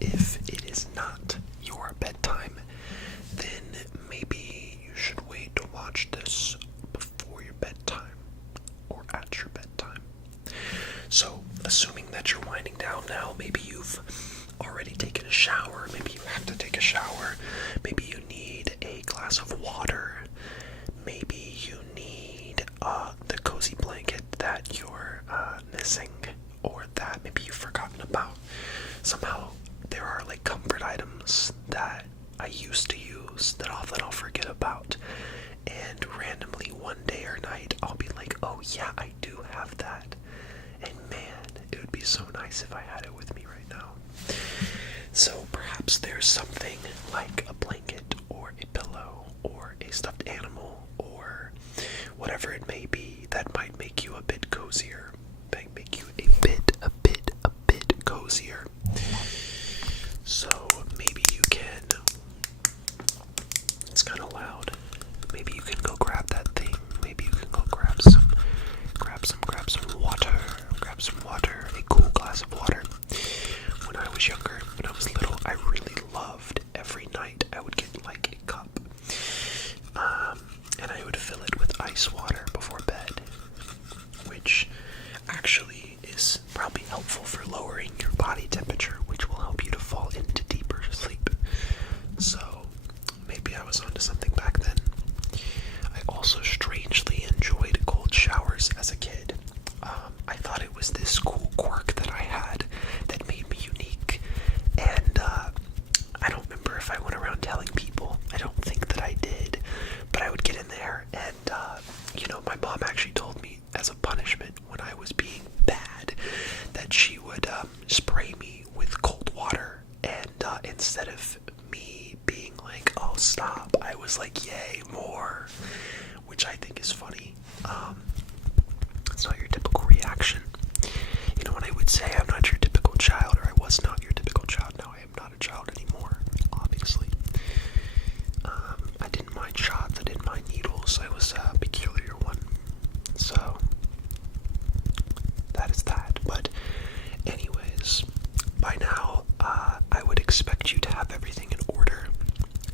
if it is not your bedtime, then maybe you should wait to watch this before your bedtime or at your bedtime. So, assuming that you're winding down now, maybe you've already taken a shower, maybe you have to take a shower, maybe you need a glass of water, maybe you need the cozy blanket that you're missing, or that maybe you've forgotten about. Somehow there are like comfort items that I used to use that often I'll forget about, and randomly one day or night I'll be like, oh yeah, I do have that, and man, it would be so nice if I had it with me right now. So perhaps there's something like a blanket or a pillow or a stuffed animal or whatever it may be that might make you a bit cozier, make you a bit cozier. So maybe you can, it's kind of loud, maybe you can go grab that thing, maybe you can go grab some water, a cool glass of water. When I was younger, when I was little, I really loved every night I would get like a cup, and I would fill it with ice water before bed, which actually is probably helpful for lowering your body temperature, which will help you to fall into deeper sleep. So maybe I was onto something back then. I also strangely enjoyed cold showers as a kid. I thought it was this cool quirk that I had that made me unique, and I don't remember if I went around telling people. I don't think that I did, but I would get in there, and my mom actually told me as a punishment when I was being bad that she would spray me with cold water, and instead of me being like, oh stop, I was like, yay, more, which I think is funny. It's not your typical reaction. When I would say I'm not your typical child, or I was not your typical child, now I am not a child anymore, obviously. I didn't mind shots, I didn't mind needles, I was a peculiar one. So, that is that. But anyways, by now, I would expect you to have everything in order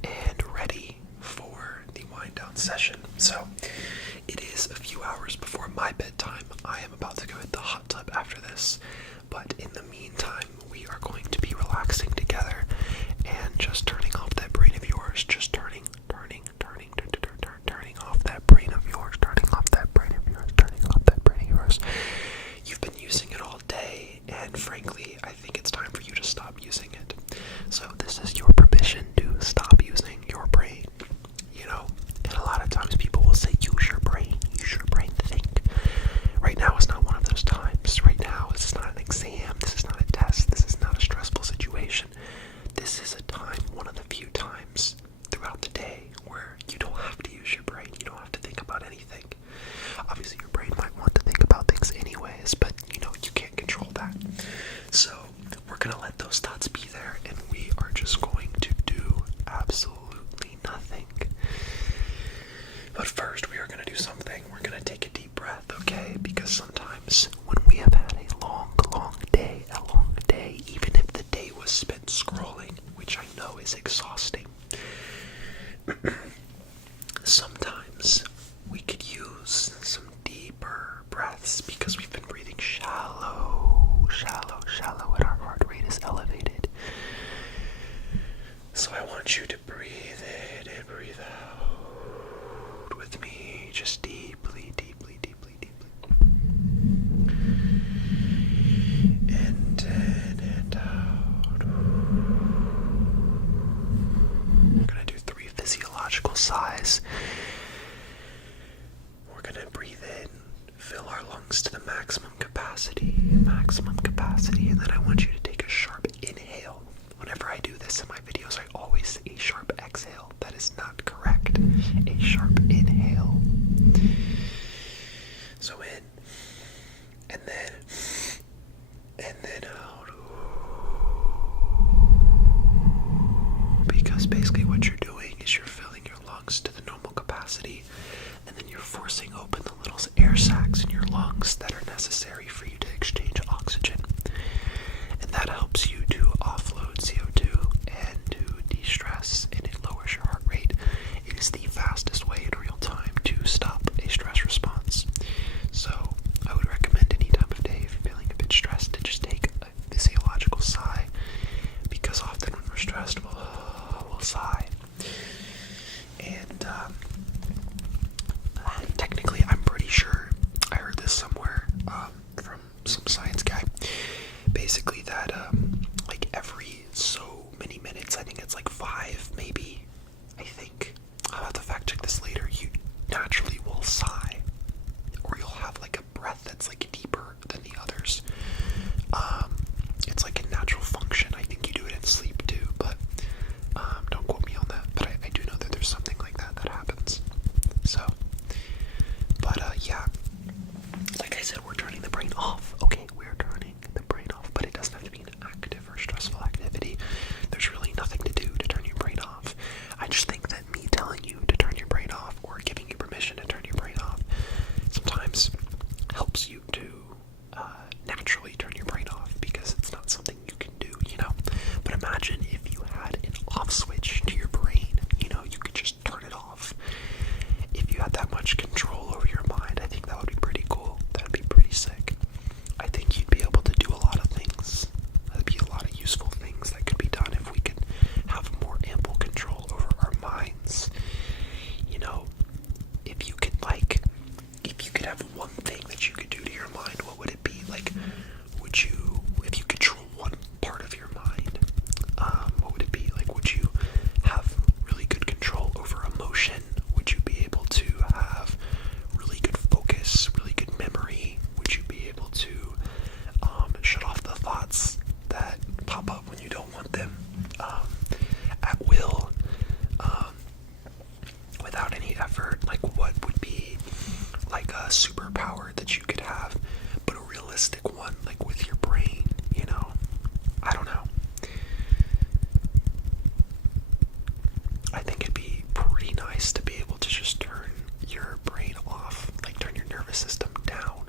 and ready for the wind down session. So, it is a few hours before my bedtime. I am about to go hit the hot tub after this, but in the meantime, we are going to be relaxing together and just turning off that brain of yours, just turning off that brain of yours, turning off that brain of yours. You've been using it all day, and frankly, I think it's time for you to stop using it. So this is your permission to stop using your brain, and a lot of times people will say, use your brain to think. Right now is not one of those times. Right now, this is not an exam, this is not a test, this is not a stressful situation. This is a time, one of the few times throughout the day where you don't have to use your brain, you don't have to think about anything. Obviously, your brain might want to think about things anyways, but you can't control that. So, we're going to let those thoughts be there, and we are just going to do absolutely nothing. But first, we are going to do something. We're going to take a deep breath, okay? Because sometimes when we have had a long day, even if the day was spent scrolling, which I know is exhausting, sometimes we could use some deeper breaths because we've been breathing shallow, and our heart rate is elevated. So I want you to breathe in and breathe out with me, just deeply. And in and out. We're going to do 3 physiological sighs. We're going to breathe in, fill our lungs to the maximum capacity, and then I want you to take a sharp inhale. Whenever I do this in my videos, I always say a sharp exhale. That is not correct. A sharp inhale. So in, and then out. Because basically what you're doing is you're filling your lungs to the normal capacity, and then you're forcing open the little air sacs in your lungs that are necessary for you to exchange oxygen. And that helps you to offload CO2 sigh. And technically, I'm pretty sure I heard this somewhere from some science guy. Basically, that like every so many minutes, I think it's like 5, maybe. I think I'll have to fact check this later. You naturally will sigh, or you'll have like a breath that's like deeper than the others. It's like a natural function. I think you do it in sleep too, but don't quote me on that. But I do know that there's something like that happens. So, but yeah, like I said, we're turning the brain off. Okay, we're turning the brain off, but it doesn't have to be an active or stressful activity. There's really nothing to do to turn your brain off. I just think that me telling you to turn your brain off, or giving you permission to turn your brain off, sometimes helps you to naturally turn your brain off, because it's not something you can do, you know. But imagine if you had an off switch to your brain, you know, you could just turn it off. If you had that much control over your mind, I think that would be pretty cool. That would be pretty sick. I think you'd be able to do a lot of things. That'd be a lot of useful things that could be done if we could have more ample control over our minds. You know, if you could have one thing that you could do to your mind, what would it be? Like, if you control one part of your mind, what would it be? Like, would you have really good control over emotion? Would you be able to have really good focus, really good memory? Would you be able to shut off the thoughts that pop up when you don't want them at will, without any effort? Like, what would be like a superpower that you could have, but a realistic one, like with your brain, you know? I don't know. I think it'd be pretty nice to be able to just turn your brain off, like turn your nervous system down.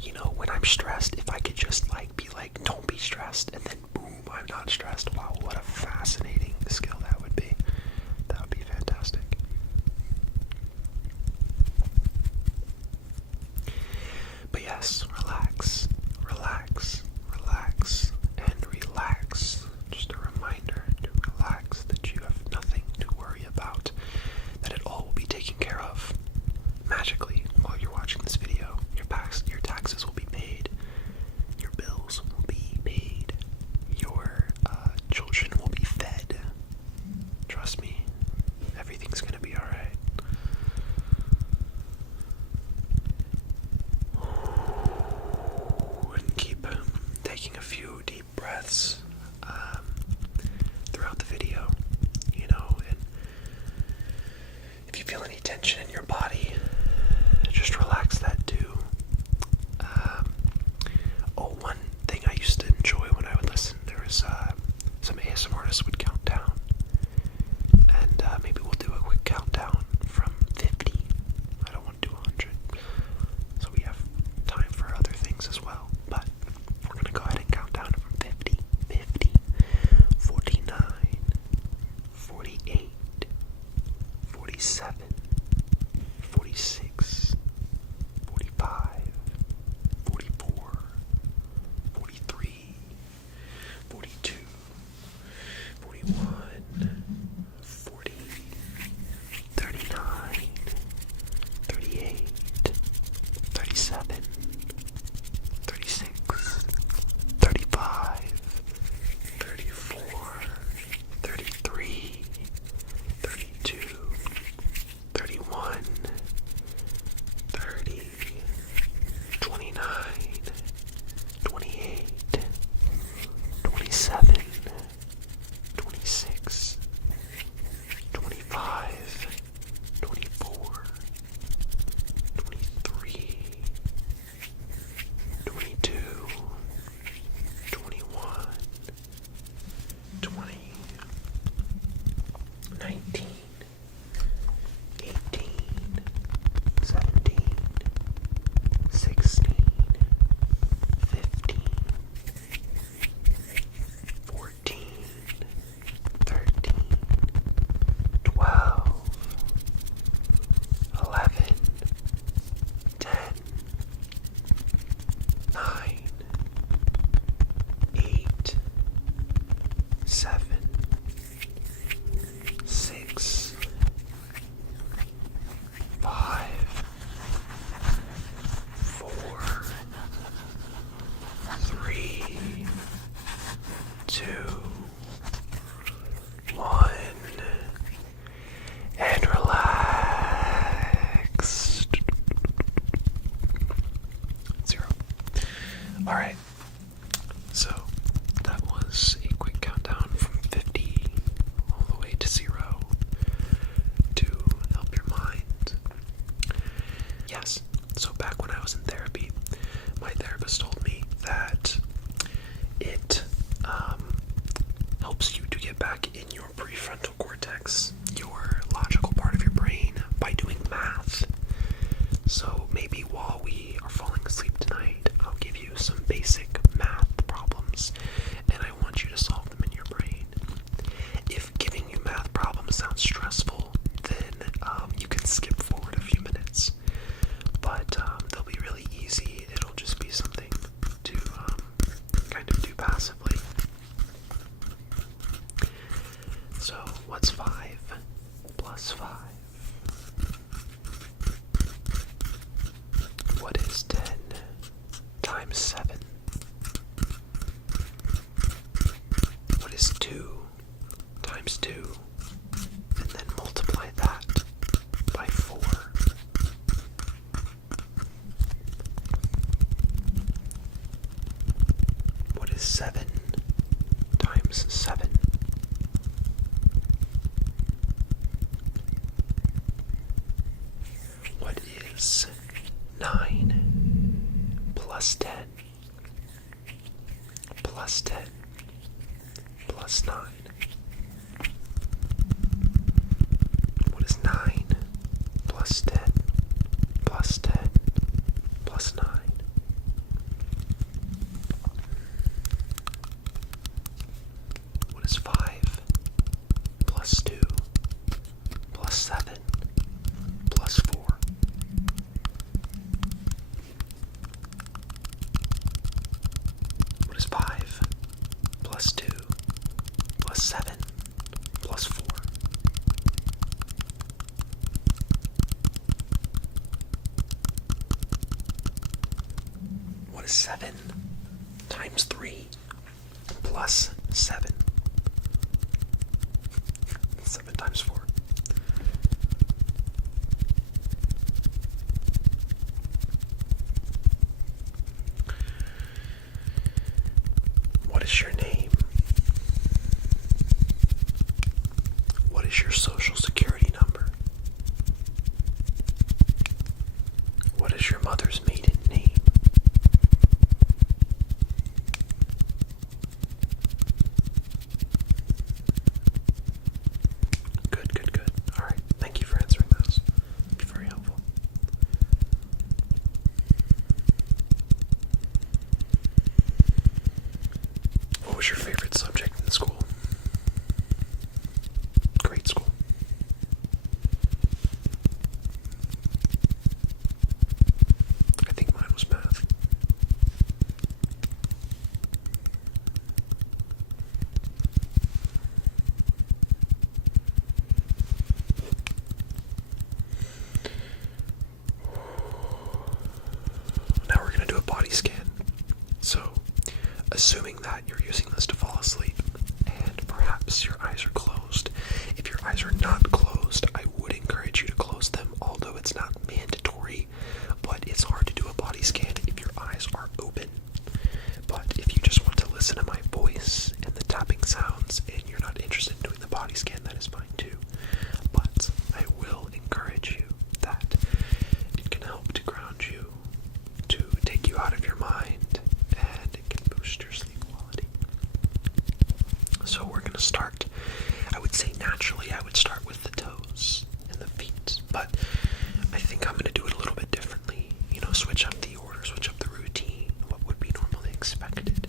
You know, when I'm stressed, if I could just like be like, don't be stressed, and then boom, I'm not stressed. Wow, what a fascinating skill that would be. That would be fantastic. But yes, relax, relax, relax, and relax. Just a reminder to relax, that you have nothing to worry about, that it all will be taken care of magically while you're watching this video. Your taxes will be paid, your bills will be paid, your children will be fed. Trust me, everything's gonna be alright. And keep taking a few deep breaths throughout the video, you know, and if you feel any tension in your body, just relax that too. One thing I used to enjoy when I would listen, there was some ASMR artists would count down, and maybe we'll do a quick countdown from 50. I don't want to do 100, so we have time for other things as well, but we're going to go ahead and count down from 50, 50, 49, 48, 47, 46, 45, 44, 43, 42, 41, 40, 39, 38, 37, 36, 35, 34, 33, 32, 31, 30, 29, 28, 27, 26, 25, 24, 23, 22, 21, 20, 19, 18, 17, 16, 15, 14, 13, 12, 11, 10, 9, 8, 7, back in your prefrontal cortex, your logical part of your brain, by doing math. So maybe while we are falling asleep tonight, I'll give you some basic math problems, and I want you to solve them in your brain. If giving you math problems sounds stressful, then you can skip forward a few minutes. But they'll be really easy. It'll just be something to kind of do passively. So, what's 5 plus 5? What is 10 times 7? What is 2 times 2? And then multiply that by 4. What is 7 times 7? What is 9 plus 10 plus 10 plus 9? What is 9 plus 10 plus 10 plus 9? What is 5 plus 2 plus 7 plus 4? What is 5 plus 2 plus 7 plus 4? What is 7 times 3 plus 7? 7 times 4. What is your name? What is your social security number? What is your mother's maiden name? Good, good, good. All right. Thank you for answering those. Be very helpful. What was your favorite subject in school? Grade school. I think mine was math. Now we're going to do a body scan. So, assuming that you're using this to fall asleep, and perhaps your eyes are closed. If your eyes are not closed, I would encourage you to close them, although it's not mandatory, but it's hard to do a body scan if your eyes are open. But if you just want to listen to my voice and the tapping sounds, and you're not interested in doing the body scan, that is fine too. But I will encourage you that it can help to ground you, to take you out of your mind, and it can boost your sleep quality. So we're going to start, I would say naturally, I would start with the toes and the feet, but I think I'm going to do it a little bit differently. Switch up the order, switch up the routine, what would be normally expected.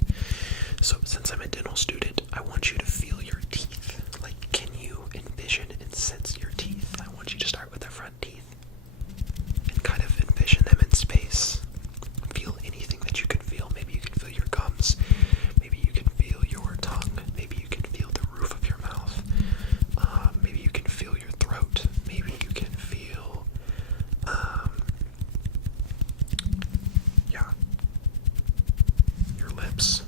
So since I'm a dental student, I want you to feel your teeth. Like, can you envision and sense your teeth? I want you to start with the front teeth and kind of envision them in space. Feel anything that you can feel. Maybe you can feel your gums. Maybe you can feel your tongue. Maybe you can feel the roof of your mouth. Maybe you can feel your throat. Maybe you can feel, your lips.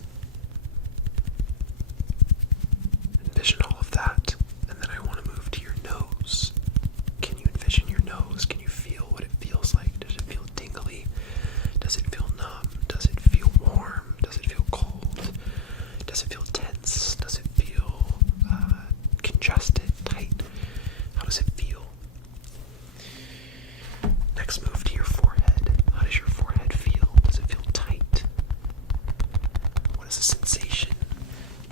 Envision all of that. And then I want to move to your nose. Can you envision your nose? Can you feel what it feels like? Does it feel tingly? Does it feel numb? Does it feel warm? Does it feel cold? Does it feel tense? Does it feel congested, tight? How does it feel? Next, move to your forehead. How does your forehead feel? Does it feel tight? What is the sensation?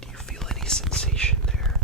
Do you feel any sensation there?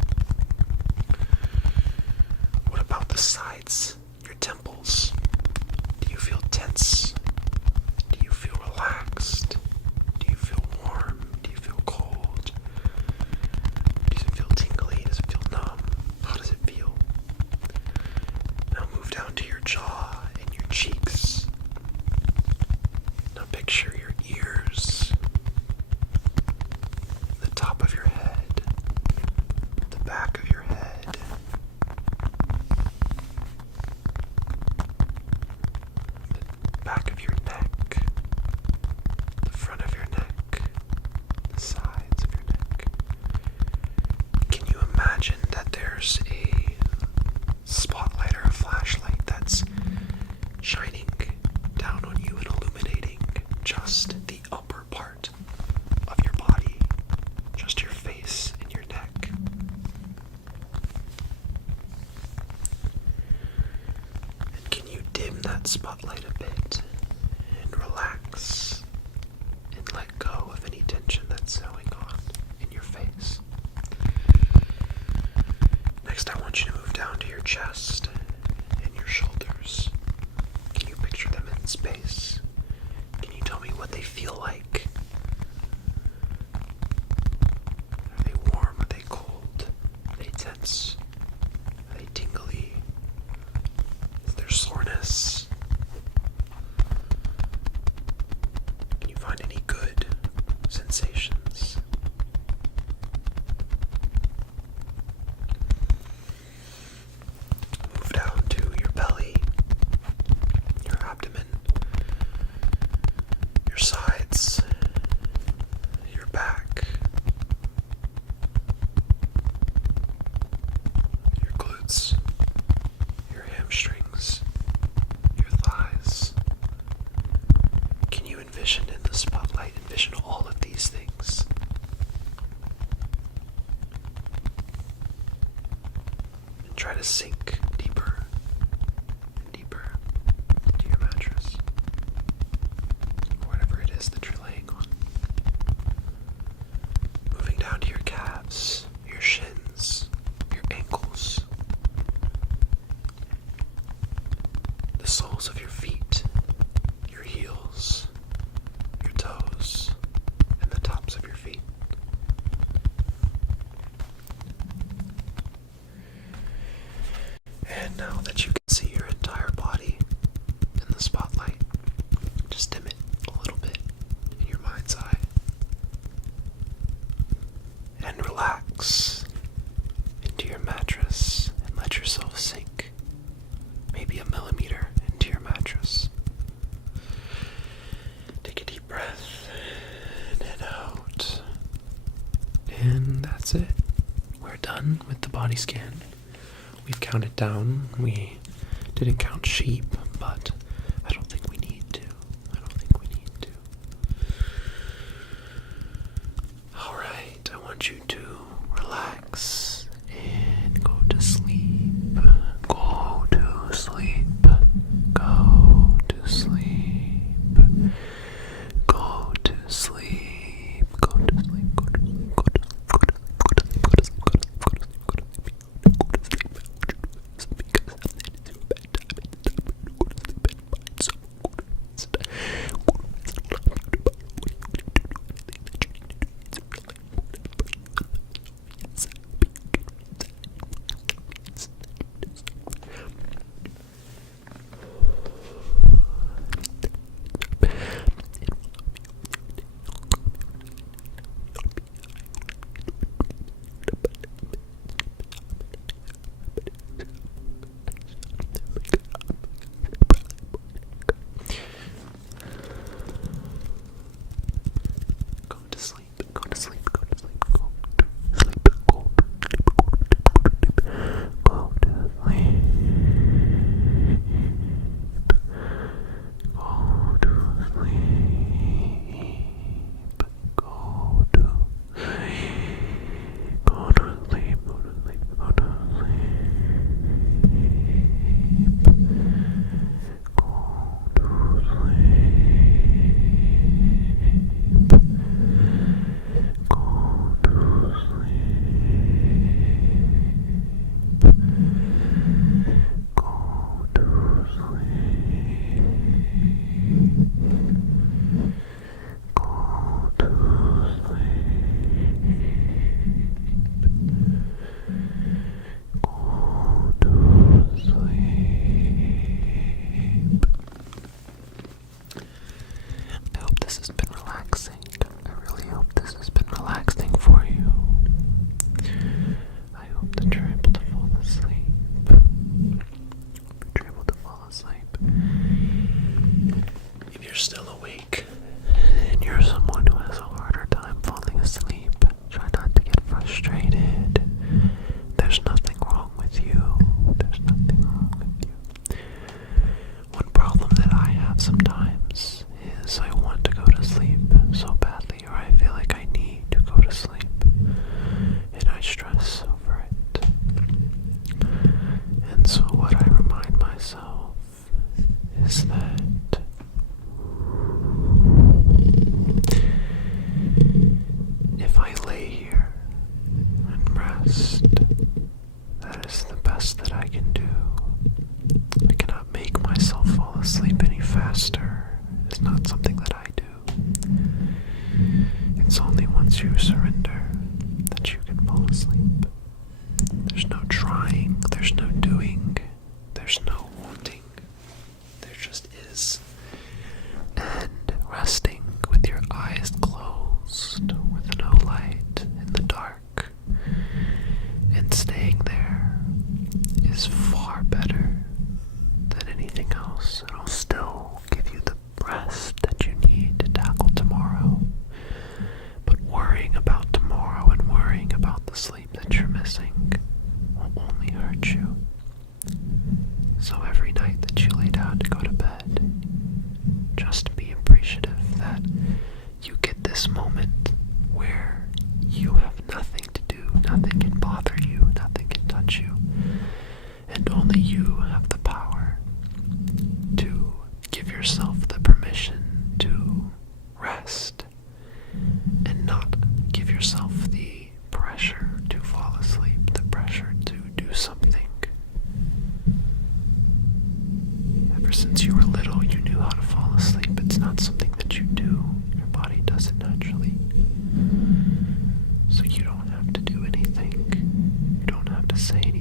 that spotlight a bit and relax and let go of any tension that's going on in your face. Next, I want you to move down to your chest and your shoulders. Can you picture them in space? Can you tell me what they feel like? Are they warm? Are they cold? Are they tense? Are they tingly? Is there soreness? Can you find any good sensations? Move down to your belly, your abdomen, your sides, your back, your glutes, your hamstrings, your thighs. Can you envision in the spotlight, envision all of these things? And try to sink deeper and deeper into your mattress, or whatever it is that you're laying on. Moving down to your calves, your shins, your ankles, the soles of your feet, your heels, your toes, and the tops of your feet. And now that you can see your entire body in the spotlight, just dim it a little bit in your mind's eye. And relax into your mattress and let yourself sink maybe 1 millimeter into your mattress. Take a deep breath in and out. And that's it. We're done with the body scan. We've counted down. We didn't count sheep, but I don't think we need to. Alright, I want you to relax and go to sleep. Go to sleep. Go to sleep. Go to sleep. Go to sleep. Go to sleep. Go to sleep. Go to sleep. Go to sleep. Go to sleep. Go to sleep. Go to sleep. Go to sleep. best. That is the best that I can do. I cannot make myself fall asleep any faster. It's not something that I do. It's only once you surrender that you can fall asleep. There's no trying, there's no doing, there's no wanting. There just is. And resting with your eyes closed, with no light in the dark, and staying there is far better than anything else. It'll still give you the rest that you need to tackle tomorrow. But worrying about tomorrow and worrying about the sleep that you're missing will only hurt you. So every night that you lay down to go to bed, just be appreciative that you get this moment where you have nothing to do, nothing can bother you, nothing can touch you, and only you have the power to give yourself the permission to rest and not give yourself the pressure to fall asleep, the pressure to do something. Ever since you were little, you knew how to fall asleep. It's not something that you do. Your body does it naturally. So you don't have to do anything. You don't have to say anything.